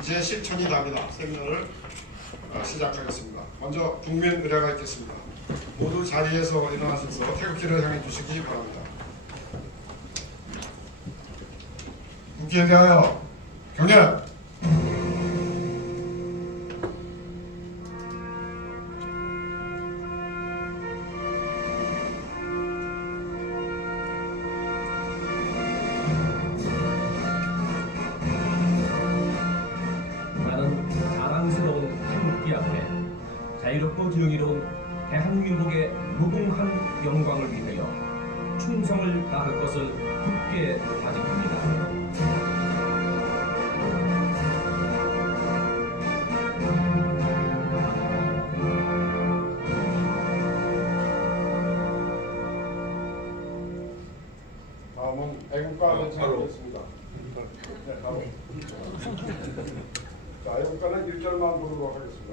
이제 실천이 답이다 세미나를 시작하겠습니다. 먼저 국민 의례가 있겠습니다. 모두 자리에서 일어나셔서 태극기를 향해 주시기 바랍니다. 국기에 대하여 경례! 자유롭고 정의로운 대한민국의 무궁한 영광을 위하여 충성을 다할 것을 굳게 다짐합니다. 다음은 애국가를 찬양하겠습니다. 네, 바로. 자, 애국가는 1절만 부르도록 하겠습니다.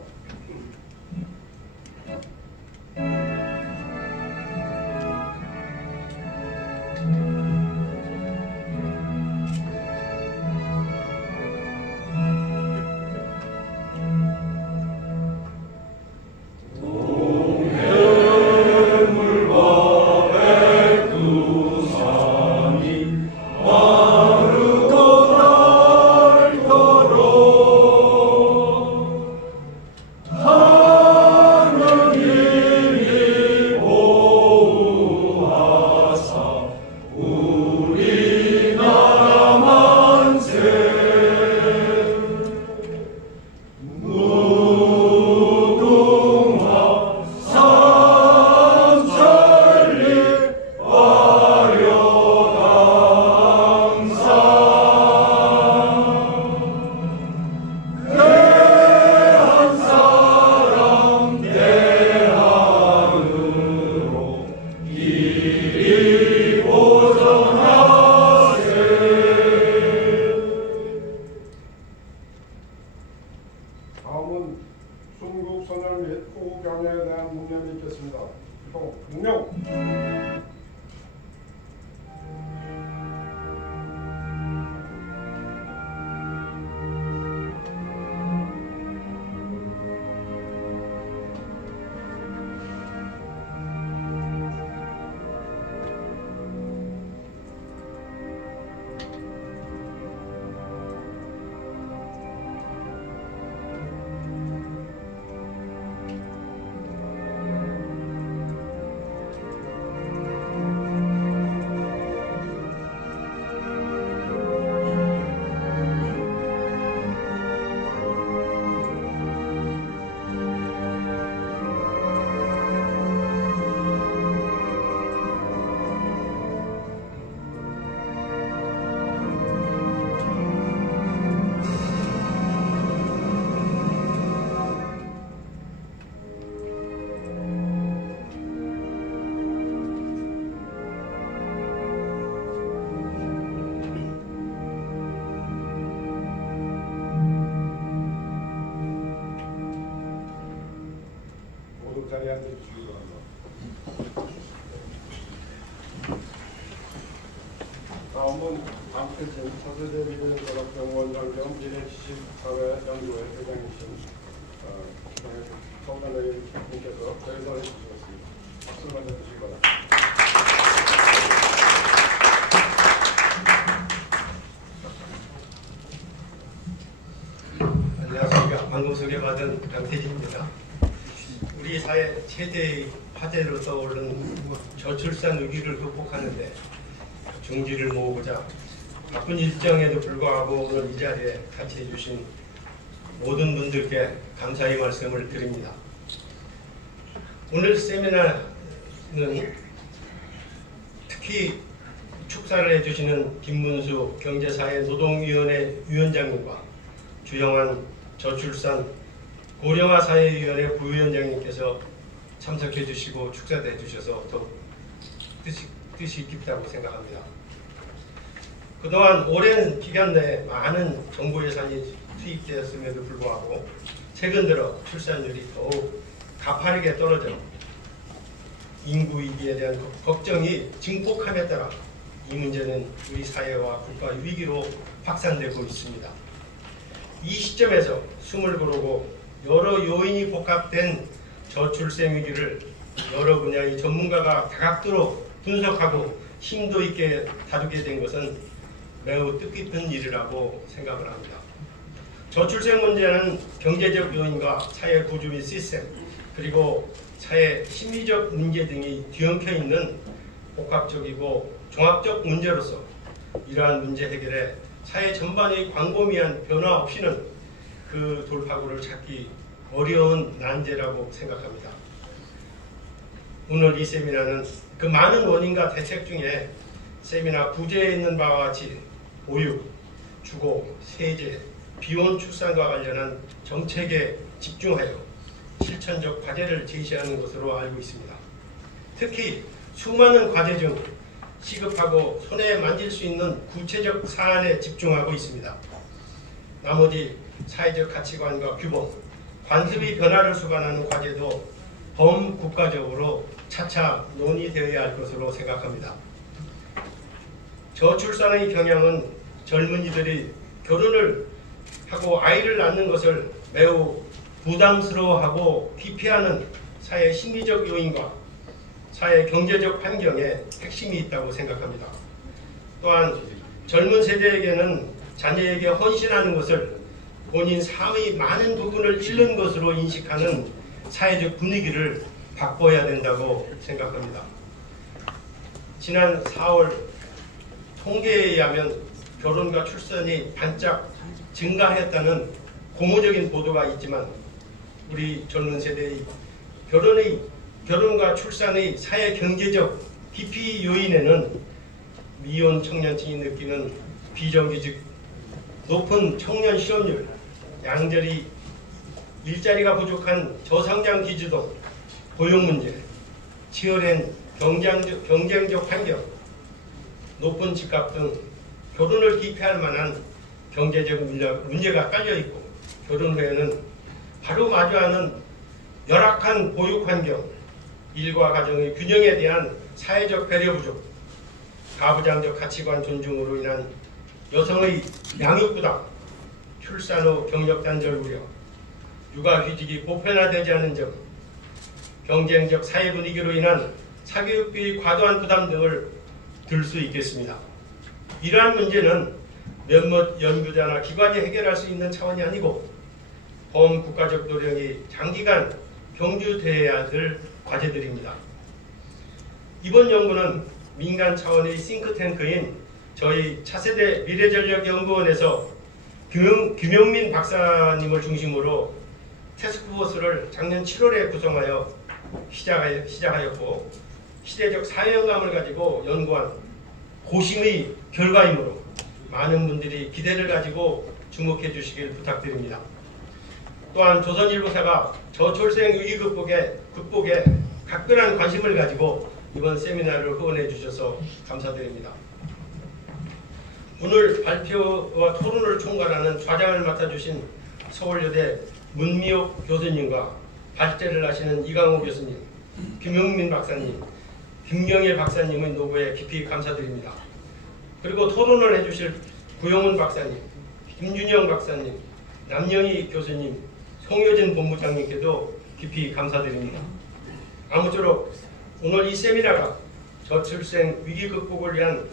다음은 순국 선열 및 후경에 대한 문념이 있겠습니다. 문명! 자리에 앉아주시기 바랍니다. 다음은 안태진 차세대 미래연합병원장 겸 미래지식사회 연구회 회장이신 서울단의 분께서 제의사를 해주시겠습니다. 박수를 먼저 주시기 바랍니다. 안녕하십니까. 방금 소개받은 양태진입니다. 우리 사회 최대의 화제로 떠오른 저출산 위기를 극복하는데 중지를 모으고자 바쁜 일정에도 불구하고 오늘 이 자리에 같이 해주신 모든 분들께 감사의 말씀을 드립니다. 오늘 세미나는 특히 축사를 해주시는 김문수 경제사회노동위원회 위원장님과 주영환 저출산 고령화 사회위원회 부위원장님께서 참석해 주시고 축사도 해주셔서 더욱 뜻이 깊다고 생각합니다. 그동안 오랜 기간 내에 많은 정부 예산이 투입되었음에도 불구하고 최근 들어 출산율이 더욱 가파르게 떨어져 인구 위기에 대한 걱정이 증폭함에 따라 이 문제는 우리 사회와 국가 위기로 확산되고 있습니다. 이 시점에서 숨을 고르고 여러 요인이 복합된 저출생 위기를 여러 분야의 전문가가 다각도로 분석하고 심도 있게 다루게 된 것은 매우 뜻깊은 일이라고 생각을 합니다. 저출생 문제는 경제적 요인과 사회 구조 및 시스템 그리고 사회 심리적 문제 등이 뒤엉켜 있는 복합적이고 종합적 문제로서 이러한 문제 해결에 사회 전반의 광범위한 변화 없이는 그 돌파구를 찾기 어려운 난제라고 생각합니다. 오늘 이 세미나는 그 많은 원인과 대책 중에 세미나 부제에 있는 바와 같이 보육, 주거, 세제, 비혼 출산과 관련한 정책에 집중하여 실천적 과제를 제시하는 것으로 알고 있습니다. 특히 수많은 과제 중 시급하고 손에 만질 수 있는 구체적 사안에 집중하고 있습니다. 나머지 사회적 가치관과 규범, 관습의 변화를 수반하는 과제도 범국가적으로 차차 논의되어야 할 것으로 생각합니다. 저출산의 경향은 젊은이들이 결혼을 하고 아이를 낳는 것을 매우 부담스러워하고 기피하는 사회 심리적 요인과 사회 경제적 환경에 핵심이 있다고 생각합니다. 또한 젊은 세대에게는 자녀에게 헌신하는 것을 본인 삶의 많은 부분을 잃는 것으로 인식하는 사회적 분위기를 바꿔야 된다고 생각합니다. 지난 4월 통계에 의하면 결혼과 출산이 반짝 증가했다는 고무적인 보도가 있지만 우리 젊은 세대의 결혼과 출산의 사회 경제적 기피 요인에는 미혼 청년층이 느끼는 비정규직, 높은 청년 실업률, 양절이 일자리가 부족한 저성장 기주도, 고용 문제, 치열한 경쟁적 환경, 높은 집값 등 결혼을 기피할 만한 경제적 문제가 깔려있고 결혼 후에는 바로 마주하는 열악한 보육 환경, 일과 가정의 균형에 대한 사회적 배려 부족, 가부장적 가치관 존중으로 인한 여성의 양육 부담, 출산 후 경력 단절 우려, 육아휴직이 보편화되지 않은 점, 경쟁적 사회 분위기로 인한 사교육비의 과도한 부담 등을 들 수 있겠습니다. 이러한 문제는 몇몇 연구자나 기관이 해결할 수 있는 차원이 아니고 범국가적 노력이 장기간 경주되어야 될 과제들입니다. 이번 연구는 민간 차원의 싱크탱크인 저희 차세대 미래전략연구원에서 김용민 박사님을 중심으로 태스크포스를 작년 7월에 구성하여 시작하였고 시대적 사회영감을 가지고 연구한 고심의 결과이므로 많은 분들이 기대를 가지고 주목해 주시길 부탁드립니다. 또한 조선일보사가 저출생 위기 극복에 각별한 관심을 가지고 이번 세미나를 후원해 주셔서 감사드립니다. 오늘 발표와 토론을 총괄하는 좌장을 맡아주신 서울여대 문미옥 교수님과 발제를 하시는 이강호 교수님, 김용민 박사님, 김경일 박사님의 노고에 깊이 감사드립니다. 그리고 토론을 해주실 구용훈 박사님, 김준영 박사님, 남영희 교수님, 송효진 본부장님께도 깊이 감사드립니다. 아무쪼록 오늘 이 세미나가 저출생 위기 극복을 위한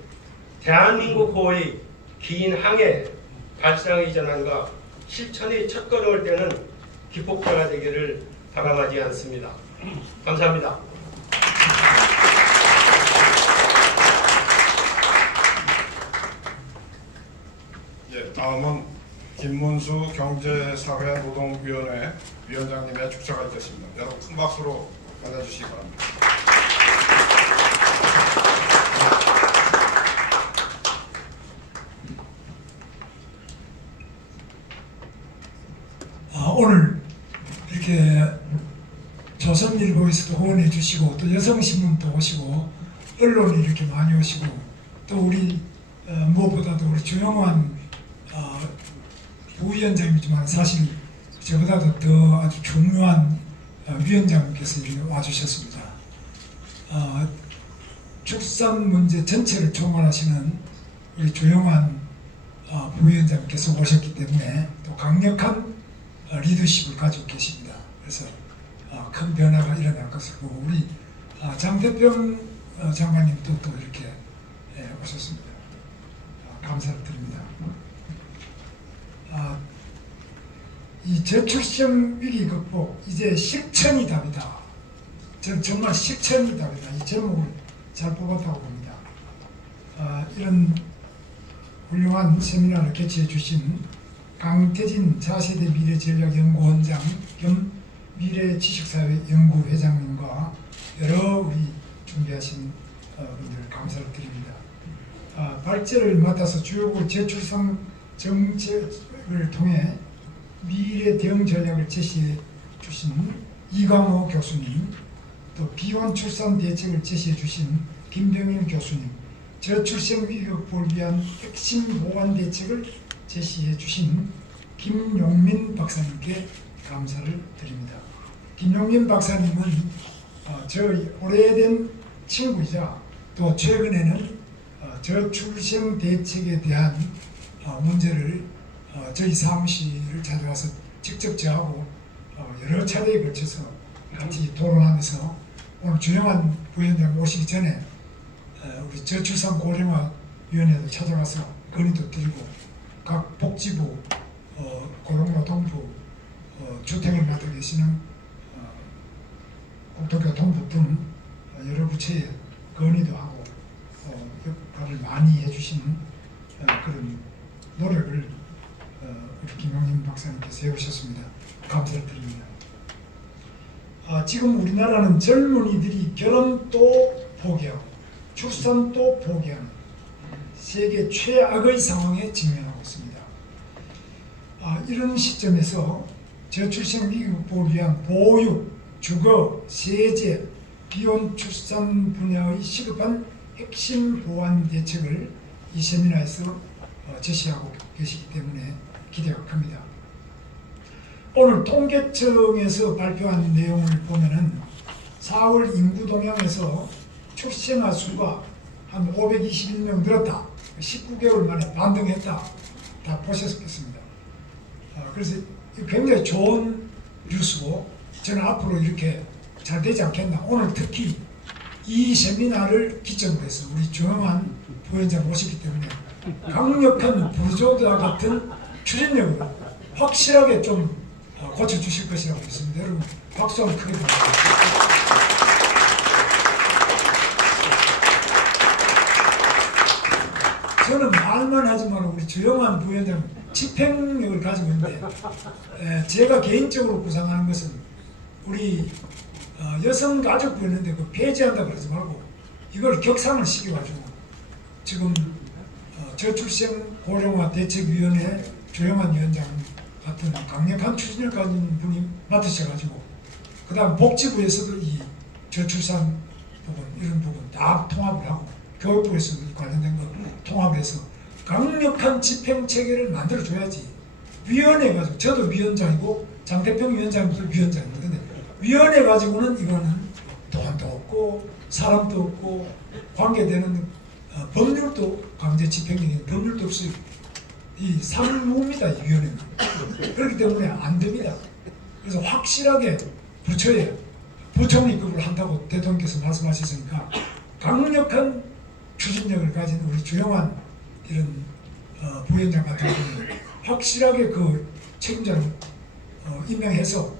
대한민국 호의 긴 항해 발상의 전환과 실천의 첫걸음을 떼는 기폭제가 되기를 바람하지 않습니다. 감사합니다. 예, 다음은 김문수 경제사회노동위원회 위원장님의 축사가 있겠습니다. 여러분 큰 박수로 맞아주시기 바랍니다. 오늘 이렇게 조선일보에서도 후원해 주시고 또 여성신문도 오시고 언론이 이렇게 많이 오시고 또 우리 무엇보다도 우리 조영환 부위원장이지만 사실 저보다도 더 아주 중요한 위원장님께서 와주셨습니다. 출산 문제 전체를 총괄하시는 우리 조영환 부위원장님께서 오셨기 때문에 또 또 강력한 리더십을 가지고 계십니다. 그래서 큰 변화가 일어날 것을 보고 우리 장태병 장관님도 또 이렇게 오셨습니다. 감사를 드립니다. 이 저출생 위기 극복 이제 실천이 답이다. 저는 정말 실천이 답이다. 이 제목을 잘 뽑았다고 봅니다. 이런 훌륭한 세미나를 개최해 주신 강태진 차세대 미래전략연구원장 겸 미래지식사회연구회장님과 여러 우리 준비하신 분들 감사를 드립니다. 발제를 맡아서 주요국 저출산 정책을 통해 미래 대응 전략을 제시해 주신 이광호 교수님, 또 비혼 출산 대책을 제시해 주신 김병일 교수님, 저출생 위기 극복을 위한 핵심 보완 대책을 제시해 주신 김용민 박사님께 감사를 드립니다. 김용민 박사님은 저희 오래된 친구이자 또 최근에는 저출생 대책에 대한 문제를 저희 사무실을 찾아와서 직접 저하고 여러 차례에 걸쳐서 같이 토론하면서 오늘 주영환 부위원장 오시기 전에 우리 저출산 고령화위원회도 찾아가서 건의도 드리고 각 복지부, 고용노동부, 주택을 맡아 계시는 국토교통부 등 여러 부처에 건의도 하고 역할을 많이 해주신 그런 노력을 우리 김용민 박사님께서 해오셨습니다. 감사를 드립니다. 지금 우리나라는 젊은이들이 결혼도 포기하고 출산도 포기하는 세계 최악의 상황에 직면하고 있습니다. 이런 시점에서 저출생 위기 극복을 위한 보육, 주거, 세제, 비혼 출산 분야의 시급한 핵심 보완 대책을 이 세미나에서 제시하고 계시기 때문에 기대가 큽니다. 오늘 통계청에서 발표한 내용을 보면은 4월 인구 동향에서 출생아 수가 한 521명 늘었다. 19개월 만에 반등했다. 다 보셨겠습니다. 그래서 굉장히 좋은 뉴스고 저는 앞으로 이렇게 잘 되지 않겠나. 오늘 특히 이 세미나를 기점으로 해서 우리 주영환 부위원장 오시기 때문에 강력한 부르조드와 같은 추진력으로 확실하게 좀 고쳐주실 것이라고 믿습니다. 여러분 박수 한번 크게 부탁드립니다. 저는 말만 하지만 우리 주영환 부위원장 집행력을 가지고 있는데 제가 개인적으로 구상하는 것은 우리 여성가족부 있는데 그 폐지한다 그러지 말고 이걸 격상을 시켜가지고 지금 저출생 고령화 대책위원회 조영환 위원장 같은 강력한 추진을 가진 분이 맡으셔가지고 그 다음 복지부에서도 이 저출산 부분 이런 부분 다 통합을 하고 교육부에서도 관련된 거 통합해서 강력한 집행체계를 만들어줘야지. 위원회 가지고 저도 위원장이고 장태평 위원장도 위원장입니다. 근데 위원회 가지고는 이거는 돈도 없고 사람도 없고 관계되는 법률도 강제 집행력이 법률도 없어요. 이 사물무입니다. 이 위원회는. 그렇기 때문에 안 됩니다. 그래서 확실하게 부처에 부총리급을 한다고 대통령께서 말씀하셨으니까 강력한 추진력을 가진 우리 주영환 이런 부위원장 같은 경우는 확실하게 그 책임자를 임명해서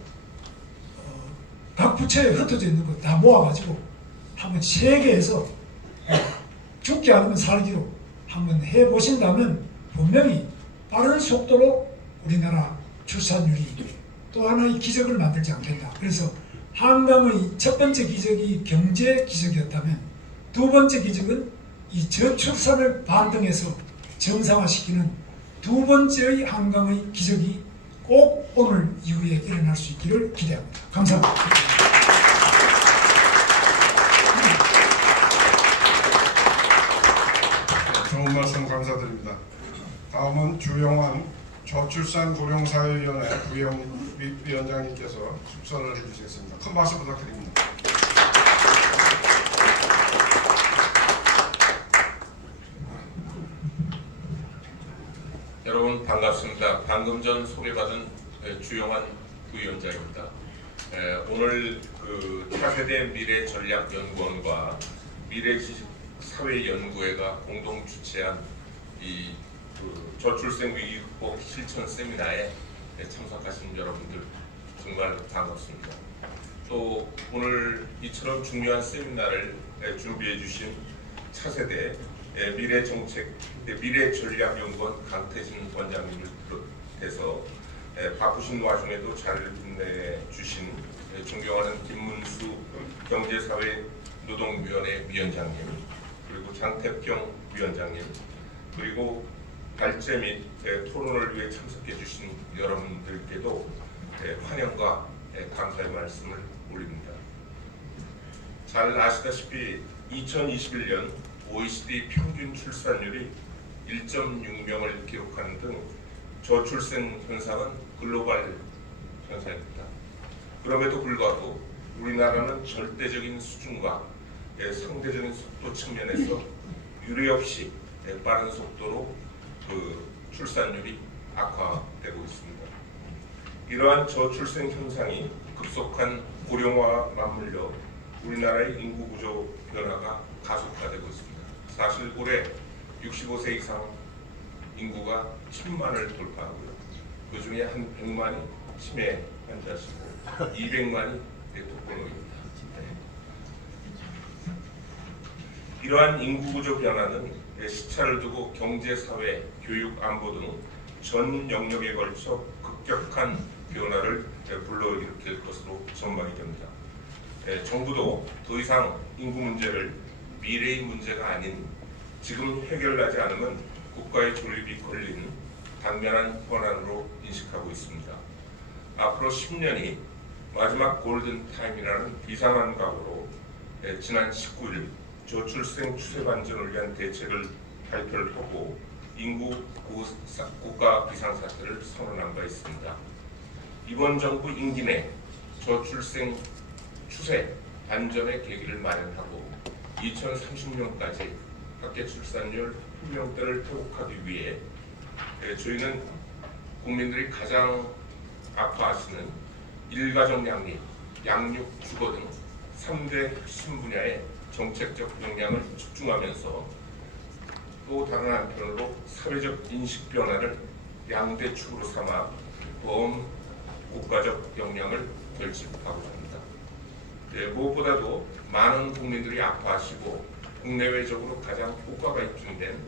각 부처에 흩어져 있는 거 다 모아가지고 한번 세계에서 죽지 않으면 살기로 한번 해보신다면 분명히 빠른 속도로 우리나라 출산율이 또 하나의 기적을 만들지 않겠다. 그래서 한강의 첫 번째 기적이 경제 기적이었다면 두 번째 기적은 이 저출산을 반등해서 정상화시키는 두 번째의 한강의 기적이 꼭 오늘 이후에 일어날 수 있기를 기대합니다. 감사합니다. 좋은 말씀 감사드립니다. 다음은 주영환 저출산 고령사회위원회 부위원장님께서 축선을 해주시겠습니다. 큰 박수 부탁드립니다. 여러분 반갑습니다. 방금 전 소개받은 주영환 부위원장입니다. 오늘 그 차세대 미래전략연구원과 미래지식사회연구회가 공동 주최한 이 저출생 위기 극복 실천 세미나에 참석하신 여러분들 정말 반갑습니다. 또 오늘 이처럼 중요한 세미나를 준비해 주신 차세대 미래전략연구원 강태진 원장님을 비롯해서 바쁘신 와중에도 잘 빛내주신 존경하는 김문수 경제사회노동위원회 위원장님, 그리고 장태평 위원장님, 그리고 발제 및 토론을 위해 참석해 주신 여러분들께도 환영과 감사의 말씀을 올립니다. 잘 아시다시피 2021년 OECD 평균 출산율이 1.6명을 기록하는 등 저출생 현상은 글로벌 현상입니다. 그럼에도 불구하고 우리나라는 절대적인 수준과 상대적인 속도 측면에서 유례없이 빠른 속도로 그 출산율이 악화되고 있습니다. 이러한 저출생 현상이 급속한 고령화와 맞물려 우리나라의 인구 구조 변화가 가속화되고 있습니다. 사실 올해 65세 이상 인구가 1000만을 돌파하고요. 그 중에 한 100만이 치매 환자시고 200만이 독거노입니다. 이러한 인구 구조 변화는 시차를 두고 경제, 사회, 교육, 안보 등 전 영역에 걸쳐 급격한 변화를 불러일으킬 것으로 전망이 됩니다. 정부도 더 이상 인구 문제를 미래의 문제가 아닌 지금 해결하지 않으면 국가의 존립이 걸린 당면한 현안으로 인식하고 있습니다. 앞으로 10년이 마지막 골든타임이라는 비상한 각오로 지난 19일 저출생 추세 반전을 위한 대책을 발표를 하고 인구 국가 비상사태를 선언한 바 있습니다. 이번 정부 임기 내 저출생 추세 반전의 계기를 마련하고 2030년까지 학계 출산율 혁명대를 회복하기 위해 저희는 국민들이 가장 아파하시는 일가정 양립, 양육, 주거 등 3대 핵심 분야의 정책적 역량을 집중하면서 또 다른 한편으로 사회적 인식 변화를 양대 축으로 삼아 보험 국가적 역량을 결집하고자 합니다. 무엇보다도 많은 국민들이 아파하시고 국내외적으로 가장 효과가 입증된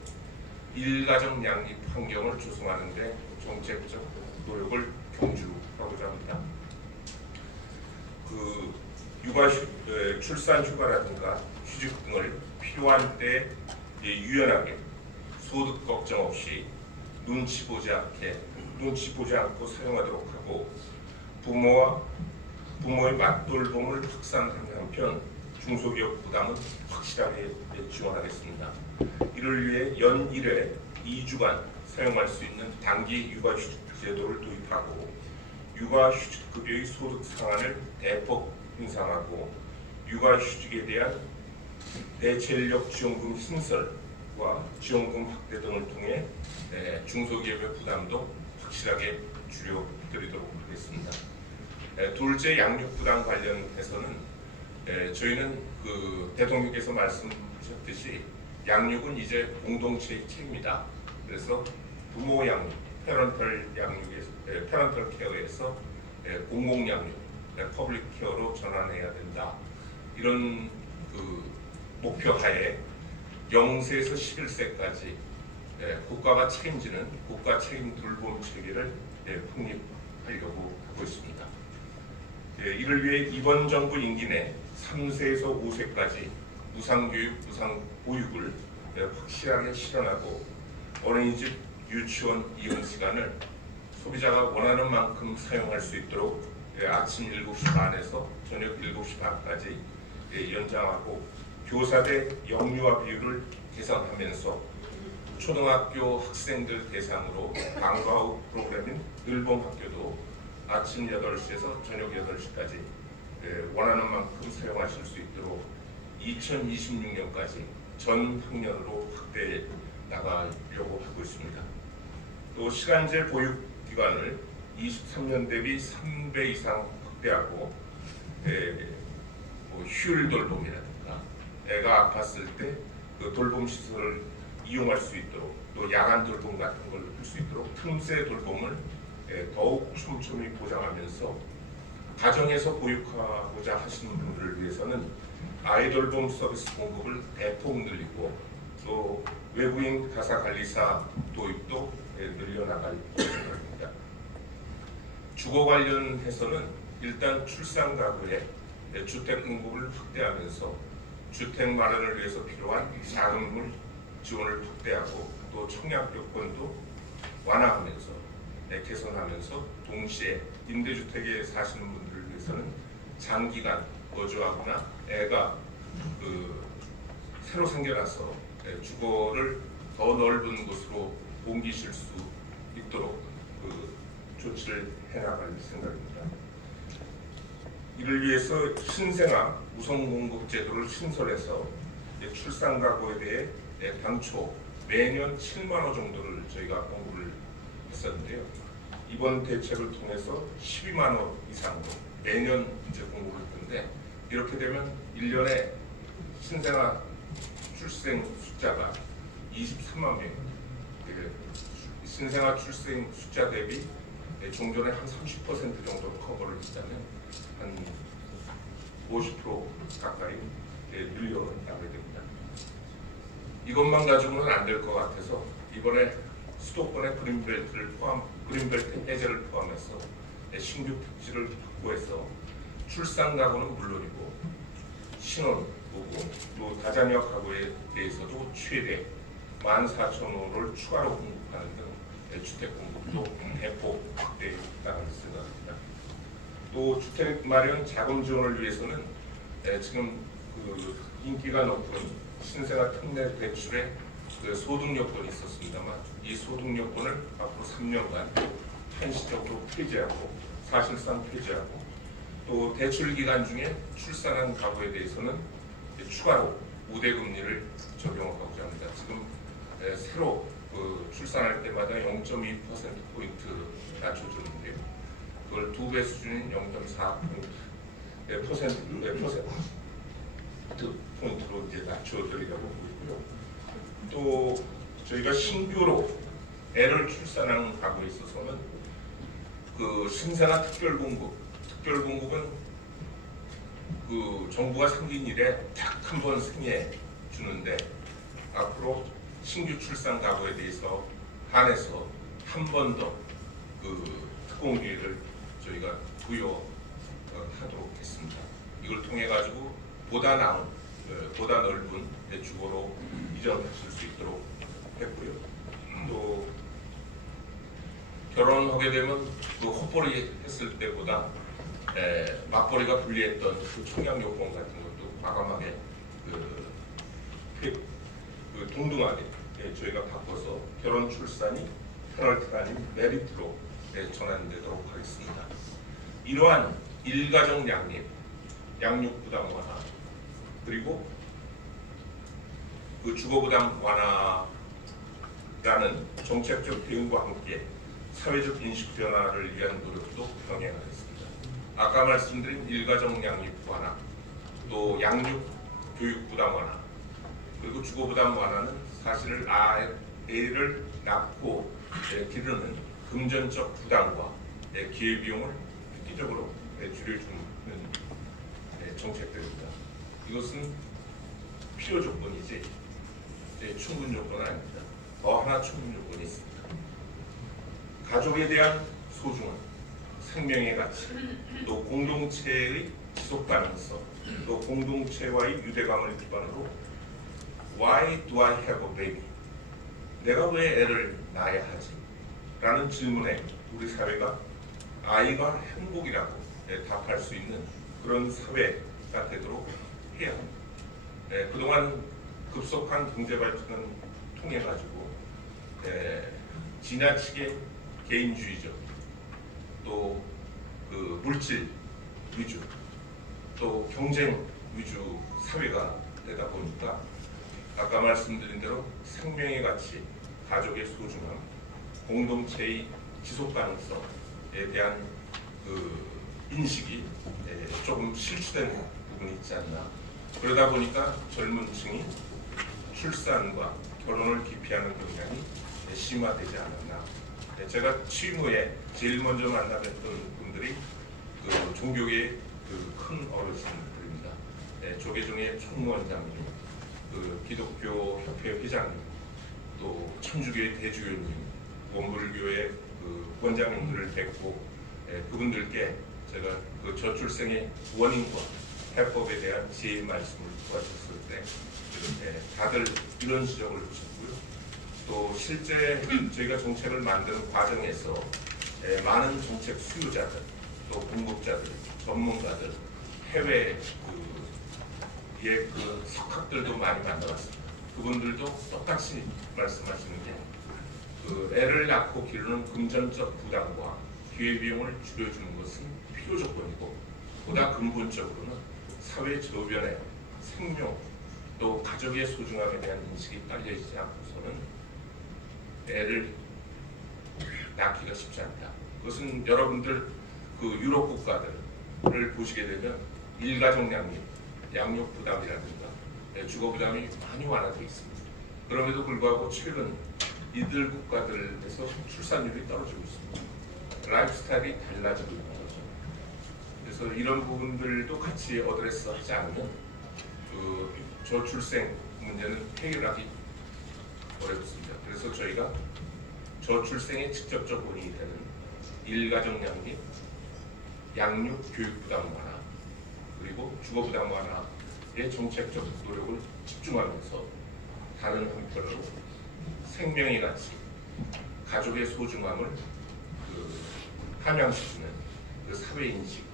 일가정 양립 환경을 조성하는 데 정책적 노력을 경주하고자 합니다. 출산 휴가라든가 휴직 등을 필요한 때 유연하게 소득 걱정 없이 눈치 보지 않고 사용하도록 하고 부모의 맞돌봄을 확산하는 한편 중소기업 부담은 확실하게 지원하겠습니다. 이를 위해 연 1회 2주간 사용할 수 있는 단기 육아휴직 제도를 도입하고 육아휴직급여의 소득 상한을 대폭 인상하고 육아휴직에 대한 대체인력 지원금 신설과 지원금 확대 등을 통해 중소기업의 부담도 확실하게 줄여드리도록 하겠습니다. 둘째 양육 부담 관련해서는 저희는 대통령께서 말씀하셨듯이 양육은 이제 공동체의 책임이다. 그래서 부모 양육, 패런털 케어에서 공공 양육, 퍼블릭 케어로 전환해야 된다. 이런 목표 하에 0세에서 11세까지 국가가 책임지는 국가 책임 돌봄 체계를 확립하려고 하고 있습니다. 이를 위해 이번 정부 임기 내 3세에서 5세까지 무상교육, 무상보육을 확실하게 실현하고 어린이집, 유치원 이용 시간을 소비자가 원하는 만큼 사용할 수 있도록 아침 7시 반에서 저녁 7시 반까지 연장하고 교사대 영유아 비율을 개선하면서 초등학교 학생들 대상으로 방과 후 프로그램인 늘봄학교도 아침 8시에서 저녁 8시까지 원하는 만큼 사용하실 수 있도록 2026년까지 전 학년으로 확대해 나가려고 하고 있습니다. 또 시간제 보육 기간을 23년 대비 3배 이상 확대하고 뭐 휴일 돌봄이라든가 애가 아팠을 때 그 돌봄 시설을 이용할 수 있도록 또 야간 돌봄 같은 걸 할 수 있도록 틈새 돌봄을 더욱 촘촘히 보장하면서 가정에서 보육하고자 하시는 분들을 위해서는 아이 돌봄 서비스 공급을 대폭 늘리고 또 외부인 가사 관리사 도입도 늘려나갈 생각입니다. 주거 관련해서는 일단 출산 가구에 주택 공급을 확대하면서 주택 마련을 위해서 필요한 자금을 지원을 확대하고 또 청약 요건도 완화하면서 개선하면서 동시에 임대주택에 사시는 분들을 위해서는 장기간 거주하거나 애가 새로 생겨나서 주거를 더 넓은 곳으로 옮기실 수 있도록 조치를 해나갈 생각입니다. 이를 위해서 신생아 우선 공급 제도를 신설해서 출산 가구에 대해 당초 매년 7만 원 정도를 저희가 공급을 했었는데요. 이번 대책을 통해서 12만 원 이상으로 매년 이제 공급을 했는데 이렇게 되면 1년에 신생아 출생 숫자가 23만 명, 신생아 출생 숫자 대비 종전에 한 30% 정도 커버를 했다면 한 50% 가까이 늘려나가게 됩니다. 이것만 가지고는 안 될 것 같아서 이번에 수도권의 그린벨트 해제를 포함해서 신규 택지를 확보해서 출산 가구는 물론이고 신혼 부부 또 다자녀 가구에 대해서도 최대 14,000호를 추가로 공급하는 등 주택 공급도 대폭 확대해 나갈 생각입니다. 또 주택 마련 자금 지원을 위해서는 지금 인기가 높은 신생아 특례 대출의 소득 요건이 있었습니다만 이 소득 요건을 앞으로 3년간 한시적으로 폐지하고 사실상 폐지하고 또 대출 기간 중에 출산한 가구에 대해서는 추가로 우대금리를 적용하고자 합니다. 지금 새로 출산할 때마다 0.2%포인트 낮춰주는데요. 그걸 2배 수준인 0.4%포인트로 이제 낮춰드리려고 하고 있고요. 또 저희가 신규로 애를 출산하는 가구에 있어서는 신생아 특별공급은 정부가 생긴 이래 딱 한 번 생애 주는데 앞으로 신규 출산 가구에 대해서 한해서 한 번 더 특공 기회를 저희가 부여하도록 했습니다. 이걸 통해 가지고 보다 나은, 보다 넓은 주거로 이전하실 수 있도록 했고요. 또 결혼하게 되면 헛벌이 했을 때보다 맞벌이가 불리했던 청약 요건 같은 것도 과감하게 동등하게 저희가 바꿔서 결혼 출산이 페널티가 아닌 메리트로 전환되도록 하겠습니다. 이러한 일가정 양육 부담 완화 그리고 주거 부담 완화라는 정책적 대응과 함께 사회적 인식 변화를 위한 노력도 병행하겠습니다. 아까 말씀드린 일가정 양육 완화, 또 양육 교육 부담 완화, 그리고 주거 부담 완화는 사실 애를 낳고 기르는 금전적 부담과 기회비용을 획기적으로 줄여주는 정책들입니다. 이것은 필요 조건이지 충분 조건은 아닙니다. 더 하나 충분 조건이 있습니다. 가족에 대한 소중함, 생명의 가치, 또 공동체의 지속 가능성, 또 공동체와의 유대감을 기반으로 Why do I have a baby? 내가 왜 애를 낳아야 하지? 라는 질문에 우리 사회가 아이가 행복이라고 답할 수 있는 그런 사회가 되도록 해야 합니다. 그동안 급속한 경제 발전을 통해 가지고 지나치게 개인주의적, 또 물질 위주, 또 경쟁 위주 사회가 되다 보니까 아까 말씀드린 대로 생명의 가치, 가족의 소중함, 공동체의 지속 가능성에 대한 그 인식이 조금 실추된 부분이 있지 않나. 그러다 보니까 젊은 층이 출산과 결혼을 기피하는 경향이 심화되지 않았나. 제가 취임 후에 제일 먼저 만나뵀던 분들이 그 종교계의 그 큰 어르신들입니다. 조계종의 총무원장님, 그 기독교 협회 회장님, 또 천주교의 대주교님, 원불교의 그 원장님들을 뵙고 그분들께 제가 그 저출생의 원인과 해법에 대한 제 말씀을 도와줬을 때 다들 이런 지적을 주셨고요. 또 실제 저희가 정책을 만드는 과정에서 많은 정책 수요자들, 또 공급자들, 전문가들, 해외 그 석학들도 많이 만나봤습니다. 그분들도 똑같이 말씀하시는 게 그 애를 낳고 기르는 금전적 부담과 기회비용을 줄여주는 것은 필요 조건이고, 보다 근본적으로는 사회 저변에 생명 또 가족의 소중함에 대한 인식이 깔려있지 않고서는 애를 낳기가 쉽지 않다. 그것은 여러분들 그 유럽 국가들을 보시게 되면 일가족 양육 부담이라든가 주거 부담이 많이 완화되어 있습니다. 그럼에도 불구하고 최근 이들 국가들에서 출산율이 떨어지고 있습니다. 라이프 스타일이 달라지고 있는 거죠. 그래서 이런 부분들도 같이 어드레스 하지 않으면 그 저출생 문제는 해결하기 어렵습니다. 그래서 저희가 저출생의 직접적 원인이 되는 일가족 양립, 양육 교육 부담 완화, 그리고 주거 부담 완화의 정책적 노력을 집중하면서 다른 한편으로 생명의 가치, 가족의 소중함을 함양시키는 그 사회 인식,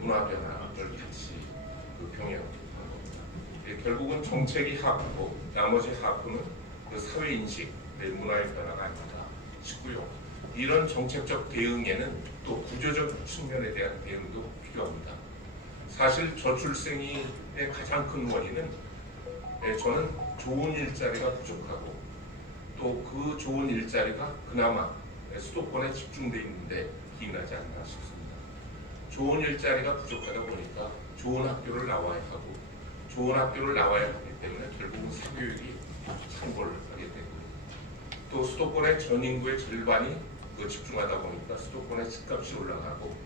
문화 변화를 같이 병행하는 겁니다. 결국은 정책이 하프고 나머지 하프는 그 사회 인식, 문화의 변화가 아닌가 싶고요. 이런 정책적 대응에는 또 구조적 측면에 대한 대응도 필요합니다. 사실 저출생의 가장 큰 원인은 저는 좋은 일자리가 부족하고 또 그 좋은 일자리가 그나마 수도권에 집중되어 있는데 기인하지 않나 싶습니다. 좋은 일자리가 부족하다 보니까 좋은 학교를 나와야 하고, 좋은 학교를 나와야 하기 때문에 결국은 사교육이 참고를 하게 되고, 또 수도권의 전 인구의 절반이 집중하다 보니까 수도권의 집값이 올라가고,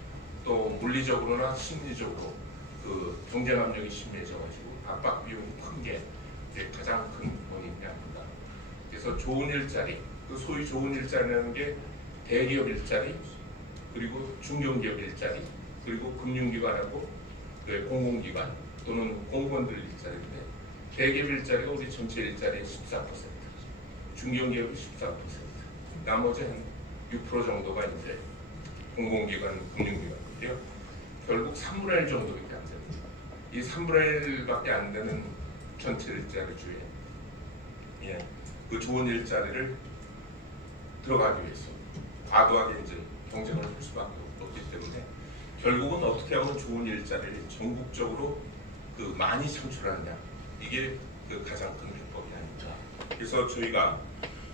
또 물리적으로나 심리적으로 그 경쟁 압력이 심해져가지고 압박 비용이 큰 게 가장 큰 원인이 아닌가. 그래서 좋은 일자리, 그 소위 좋은 일자리라는 게 대기업 일자리, 그리고 중견기업 일자리, 그리고 금융기관하고 공공기관 또는 공무원들 일자리인데, 대기업 일자리가 우리 전체 일자리의 14%, 중견기업이 13%, 나머지 한 6% 정도가 이제 공공기관, 금융기관인데요. 결국 3분의 1 정도밖에 안 됩니다. 이 3분의 1밖에 안 되는 전체 일자리 중에 그 좋은 일자리를 들어가기 위해서 과도하게 이제 경쟁을 할 수밖에 없기 때문에 결국은 어떻게 하면 좋은 일자리를 전국적으로 그 많이 창출하느냐, 이게 그 가장 큰 비법이 아닐까. 그래서 저희가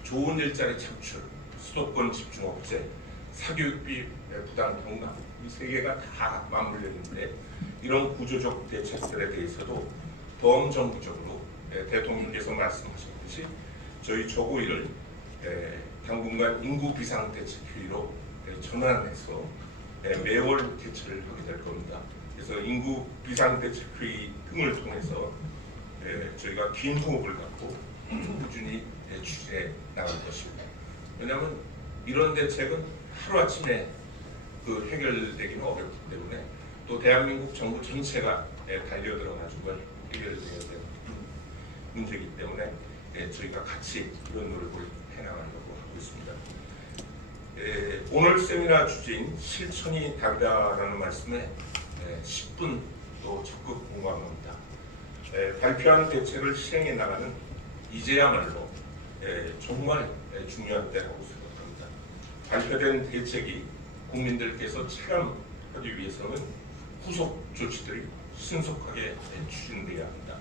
좋은 일자리 창출, 수도권 집중 억제, 사교육비 부담 경감, 이 세 개가 다 맞물려 있는데, 이런 구조적 대책들에 대해서도 범정부적으로 대통령께서 말씀하셨듯이 저희 저고위를 당분간 인구 비상 대책회의로 전환해서 매월 개최를 하게 될 겁니다. 그래서 인구 비상 대책회의 등을 통해서 저희가 긴 호흡을 갖고 꾸준히 추진해 나갈 것입니다. 왜냐하면 이런 대책은 하루아침에 그 해결되기는 어렵기 때문에, 또 대한민국 정부 전체가 달려들어가지고 해결되어야 되는 문제이기 때문에 저희가 같이 이런 노력을 해나가려고 하고 있습니다. 오늘 세미나 주제인 실천이 답이다라는 말씀에 10분 또 적극 공감합니다. 발표한 대책을 시행해 나가는 이제야말로 정말 중요한 때라고 생각합니다. 발표된 대책이 국민들께서 체감하기 위해서는 후속 조치들이 신속하게 추진되어야 합니다.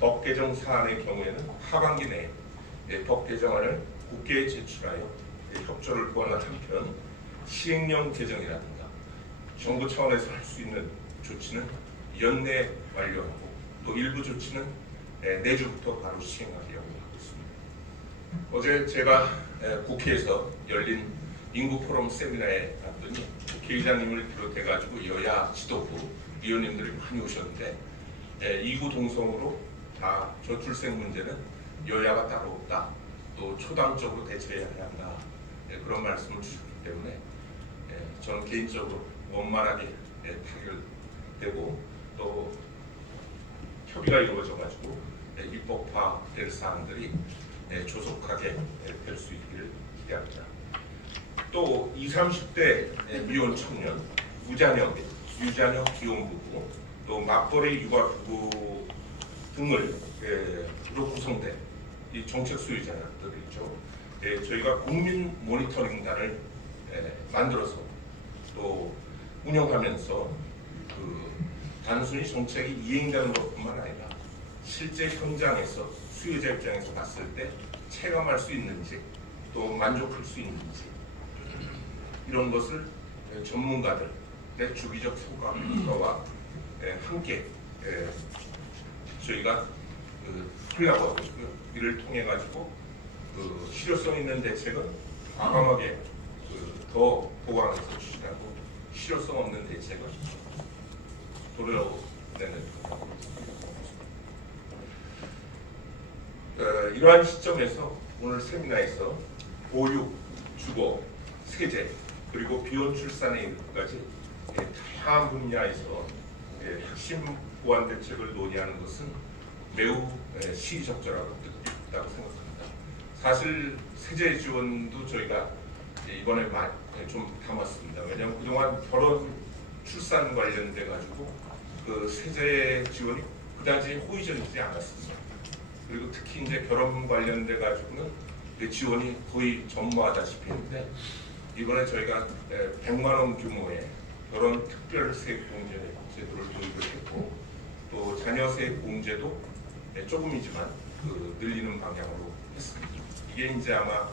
법 개정 사안의 경우에는 하반기 내에 법 개정안을 국회에 제출하여 협조를 구하는 한편 시행령 개정이라든가 정부 차원에서 할 수 있는 조치는 연내 완료하고 또 일부 조치는 내주부터 바로 시행하려고 하고 있습니다. 어제 제가 국회에서 열린 인구포럼 세미나에 갔더니 국회의장님을 비롯해가지고 여야 지도부 위원님들이 많이 오셨는데 이구동성으로 다 저출생 문제는 여야가 따로 없다. 또 초당적으로 대처해야 한다. 그런 말씀을 주셨기 때문에 저는 개인적으로 원만하게 타결되고 또 협의가 이루어져가지고 입법화될 사안들이 조속하게 될 수 있기를 기대합니다. 또 20, 30대 미혼 청년, 무자녀, 유자녀 기혼부부, 또 맞벌이 육아부부 등을 로 구성된 이 정책 수요자들이 있죠. 저희가 국민 모니터링단을 만들어서 또 운영하면서 단순히 정책이 이행되는 것뿐만 아니라 실제 현장에서 수요자 입장에서 봤을 때 체감할 수 있는지 또 만족할 수 있는지 이런 것을 전문가들의 주기적 성과와 함께 저희가 하려고 하고 있고요. 이를 통해 가지고 실효성 있는 대책은 과감하게 더 보강해서 추진하고 실효성 없는 대책은 도려내는 이러한 시점에서 오늘 세미나에서 보육, 주거, 세제 그리고 비혼 출산에 이르기까지 다양한 분야에서 핵심 보완 대책을 논의하는 것은 매우 시기적절하고 뜻깊다고 생각합니다. 사실 세제 지원도 저희가 이번에 좀 담았습니다. 왜냐하면 그동안 결혼, 출산 관련돼 가지고 그 세제 지원이 그다지 호의적이지 않았습니다. 그리고 특히 이제 결혼 관련돼 가지고는 그 지원이 거의 전무하다시피 했는데 이번에 저희가 100만 원 규모의 결혼 특별 세액공제 제도를 도입을 했고 또 자녀세 공제도 조금이지만 늘리는 방향으로 했습니다. 이게 이제 아마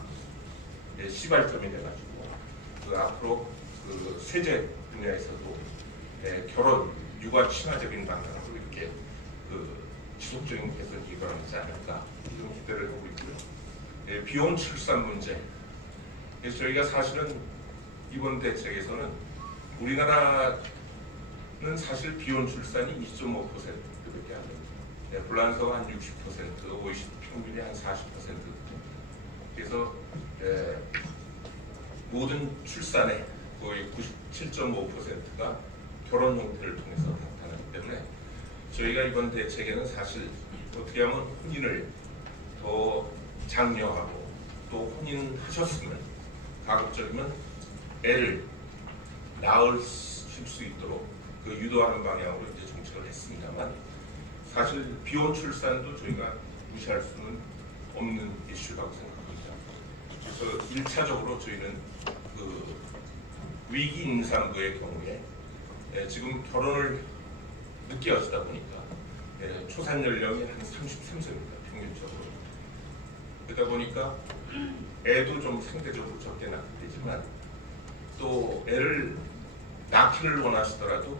시발점이 돼가지고 앞으로 세제 분야에서도 결혼, 육아 친화적인 방향으로 이렇게 지속적인 개선이 이루어지지 않을까 이런 기대를 하고 있고요. 비혼 출산 문제. 저희가 사실은 이번 대책에서는 우리나라는 사실 비혼 출산이 2.5%밖에 안 됩니다. 불란서가 한 60%, OECD 평균이 한 40%. 그래서 모든 출산의 거의 97.5%가 결혼 형태를 통해서 나타나기 때문에 저희가 이번 대책에는 사실 어떻게 하면 혼인을 더 장려하고 또 혼인하셨으면 가급적이면 애를 낳으실 수 있도록 유도하는 방향으로 이제 정책을 했습니다만 사실 비혼 출산도 저희가 무시할 수는 없는 이슈라고 생각합니다. 그래서 1차적으로 저희는 위기 임산부의 경우에 지금 결혼을 늦게 하시다 보니까 초산 연령이 한 33세입니다. 평균적으로. 그러다 보니까 애도 좀 상대적으로 적게 낳게 되지만 또 애를 낳기를 원하시더라도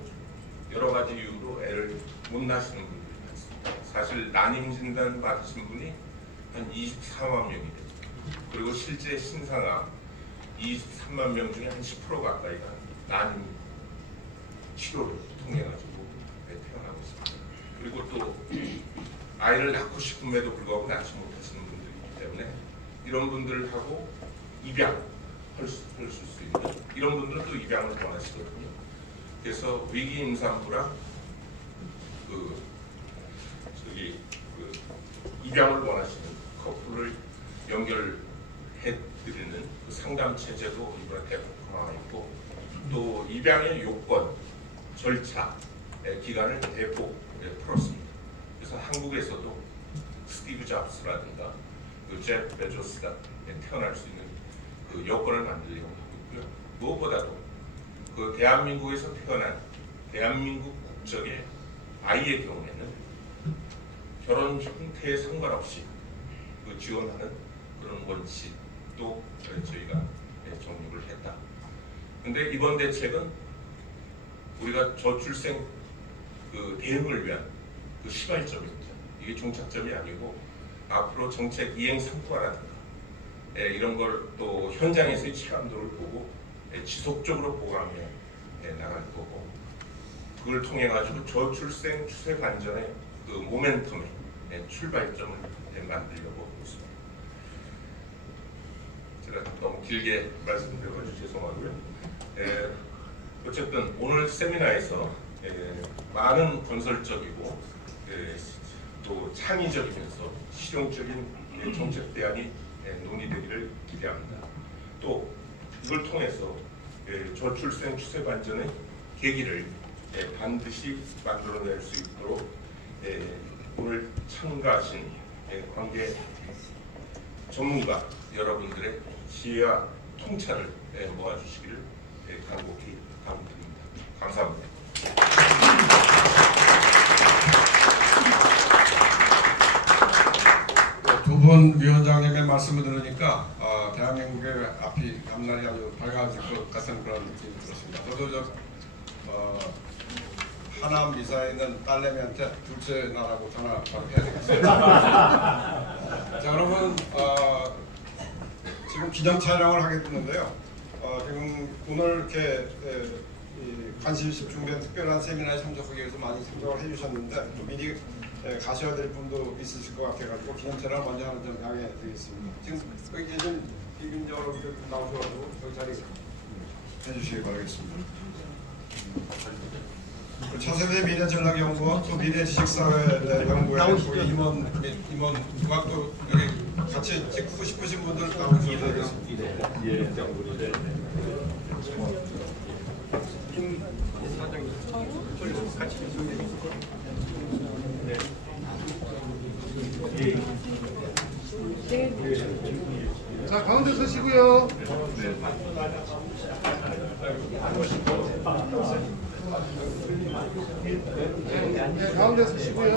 여러 가지 이유로 애를 못 낳으시는 분들이 많습니다. 사실 난임 진단 받으신 분이 한 24만 명이 됩니다. 그리고 실제 신생아 23만 명 중에 한 10% 가까이가 난임 치료를 통해 가지고 태어나고 있습니다. 그리고 또 아이를 낳고 싶음에도 불구하고 낳지 못하시는 분들이 있기 때문에 이런 분들하고 입양할 수 있는 이런 분들은 또 입양을 원하시거든요. 그래서 위기 임산부랑 입양을 원하시는 커플을 연결해드리는 상담 체제도 이번에 대폭 강화했고 또 입양의 요건, 절차, 기간을 대폭 풀었습니다. 그래서 한국에서도 스티브 잡스라든가 제프 베조스가 태어날 수 있는 여건을 만들려고 하고 있고요. 무엇보다도 대한민국에서 태어난 대한민국 국적의 아이의 경우에는 결혼 형태에 상관없이 지원하는 그런 원칙이 대책도 저희가 정립을 했다. 근데 이번 대책은 우리가 저출생 그 대응을 위한 그 시발점입니다. 이게 종착점이 아니고 앞으로 정책 이행 성과라든가 이런 걸 또 현장에서의 체감도를 보고 지속적으로 보강해 나갈 거고, 그걸 통해 가지고 저출생 추세 반전의 그 모멘텀의 출발점을 만들려고 하고 있습니다. 제가 너무 길게 말씀드려가지고 죄송하고요. 어쨌든 오늘 세미나에서 많은 건설적이고 또 창의적이면서 실용적인 정책 대안이 논의되기를 기대합니다. 또 이걸 통해서 저출생 추세 반전의 계기를 반드시 만들어낼 수 있도록 오늘 참가하신 관계 전문가 여러분들의 지혜와 통찰을 모아주시기를 간곡히 강구드립니다. 감사합니다. 두 분 위원장님의 말씀을 들으니까 대한민국의 앞이 앞날이 아주 밝아질 것 같은 그런 느낌이 들었습니다. 저도 하남 미사에 있는 딸내미한테 둘째 나라고 전화 바로 해야 되겠습니다. 자, 여러분 지금 기념 촬영을 하게 됐는데요. 지금 오늘 이렇게 관심 있게 준비한 특별한 세미나에 참석하기 위해서 많이 참석을 해주셨는데 또 미리 가셔야 될 분도 있으실 것 같아가지고 기념 촬영 먼저 하는 점 양해해 드리겠습니다. 지금 여기 계신 비빈 여러분들 나오셔가지고 여기 자리 해주시기 바라겠습니다. 차세대 미래전략연구원 또 미래지식사회연구회 임원과 또 여기 같이 찍고 싶으신 분들 나오셔도 되겠습니다. 자, 가운데 서시고요. 네, 가운데 서시고요.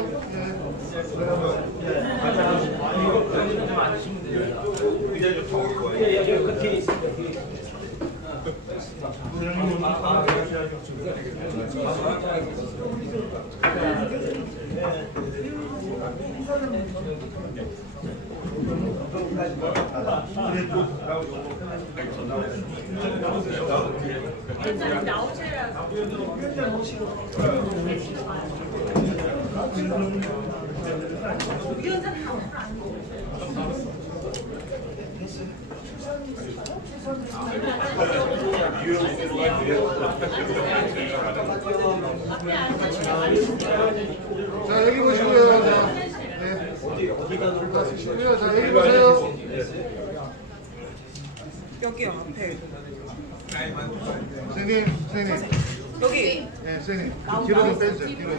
자, 여기 보시고요. 자, 네. 자, 여기 보세요. 여기요 앞에 선생님. 여기 네, 선생님. 뒤로 좀 빼주세요. 뒤로.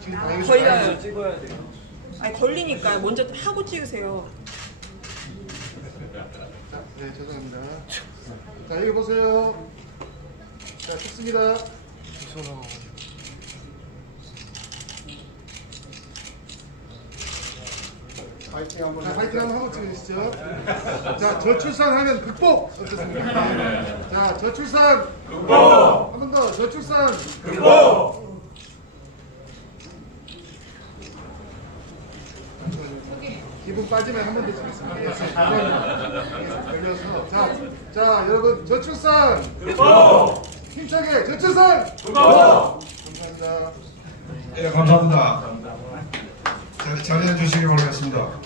지금 다 여기 걸려요. 아니 걸리니까 먼저 하고 찍으세요. 네, 죄송합니다. 자, 여기 보세요. 자, 찍습니다. 파이팅 한번 자, 파이팅 한번 하고 찍으시죠. 자, 저출산하면 극복! 어떻습니까? 자, 저출산! 극복! 한 번 더, 저출산! 극복! 기분 빠지면 한 번 더 찍겠습니다. 걸려서. 자, 여러분, 저출산! 극복! 힘차게, 저출산! 극복! 감사합니다. 네, 감사합니다. 자리해 주시기 바라겠습니다.